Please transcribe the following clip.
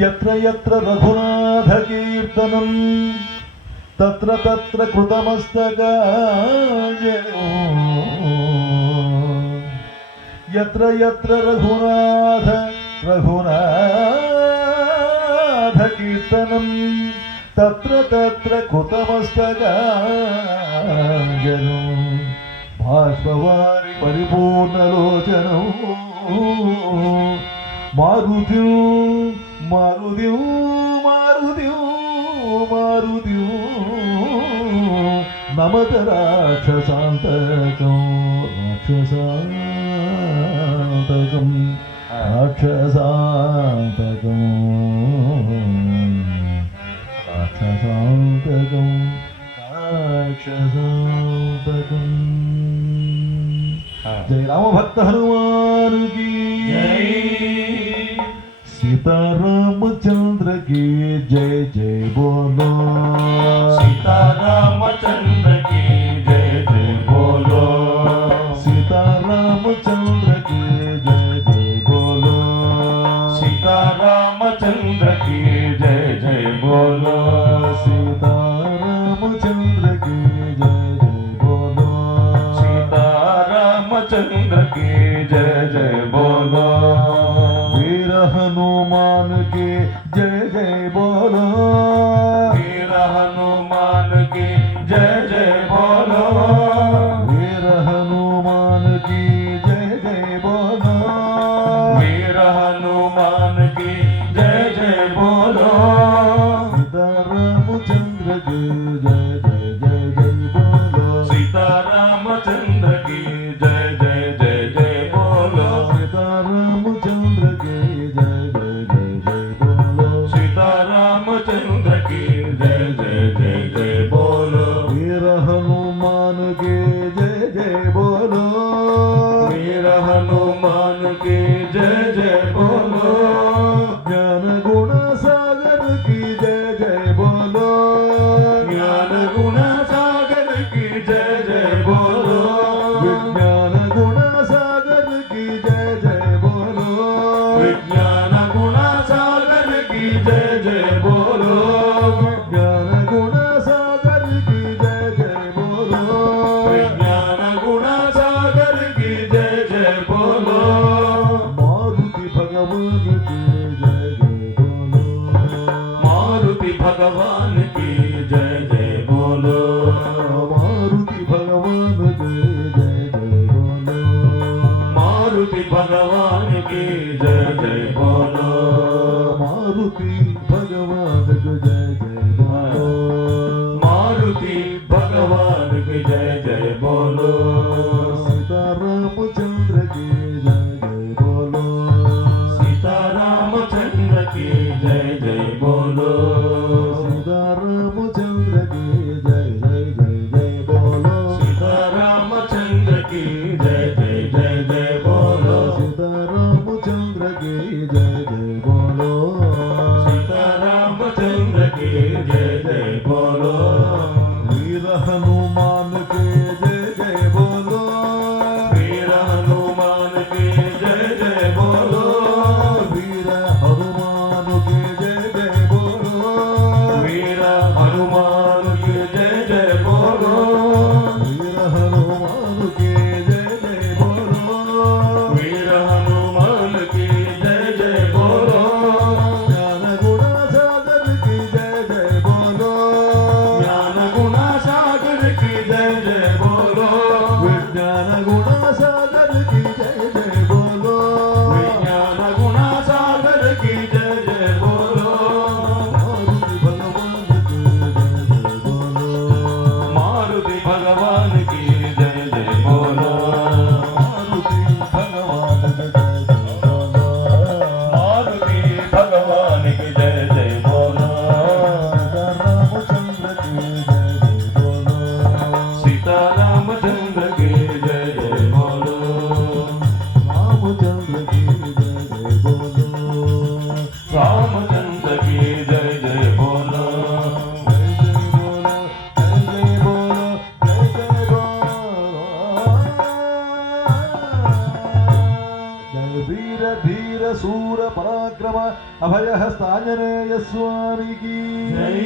यत्र यत्र रघुनाथ कीर्तनं तत्र तत्र कृतमस्तकाञ्जलिः यत्र यत्र रघुनाथ कीर्तनं तत्र तत्र कृतमस्तकाञ्जलिः भाष्पवारि परिपूर्णलोचनौ मारुतिं मारुतिं मारुतिं मारुतिं नमत राक्षसान्तकं राक्षसान्तकं राक्षसान्तकं राक्षसान्तकं राक्षसान्तकं जय राम भक्त हनुमान की जय सीतारामचंद्र की जय जय बोलो सीतारामचंद्र की जय जय बोलो सीतारामचंद्र की जय जय बोलो सीतारामचंद्र की जय जय बोलो सीतारामचंद्र की जय जय बोलो सीतारामचंद्र की जय जय बोलो वीर हनुमान की जय जय बोलो वीर हनुमान की जय जय बोलो वीर हनुमान की जय जय बोलो वीर हनुमान की जय जय बोलो सीतारामचंद्र की जय जय जय जय बोलो सीतारामचंद्र की जय जय जय जय बोलो सीतारामचंद्र की जय जय जय जय बोलो सीतारामचंद्र की जय जय जय जय बोलो वीर हनुमान की जय जय बोलो वीर हनुमान की जय जय बोलो ज्ञान गुण सागर की जय जय बोलो ज्ञान गुण सागर की जय जय बोलो विज्ञान गुण सागर की जय जय बोलो विज्ञान गुण सागर की जय जय बोलो ज्ञान गुण सागर की जय जय बोलो विज्ञान गुण सागर की जय जय बोलो मारुति भगवान की जय जय बोलो मारुति भगवान की जय जय बोलो मारुति भगवान की जय जय बोलो मारुति भगवान की जय जय बोलो मारुति भगवान की जय जय बोलो मारुति भगवान की जय जय बोलो सीतारामचंद्र की जय जय बोलो सीतारामचंद्र की जय जय बोलो सीतारामचंद्र की जय जय जय जय बोलो सीतारामचंद्र की जय जय जय जय बोलो सीतारामचंद्र की जय जय बोलो सीतारामचंद्र की जय जय बोलो वीर हनुमान के जय जय बोलो वीर हनुमान की जय जय बोलो वीर हनुमान के जय जय बोलो वीर हनुमान की जय जय बोलो वीर हनुमान के जय जय बोलो वीर हनुमान की जय जय बोलो ज्ञान गुण सागर की जय जय बोलो ज्ञान गुण सागर की जय जय बोलो विज्ञान गुण सागर की जय जय बोलो विज्ञान गुण सागर की जय जय बोलो मारुति भगवान की जय जय बोलो मारुति అభయహస్తాంజనేయ స్వామికి జై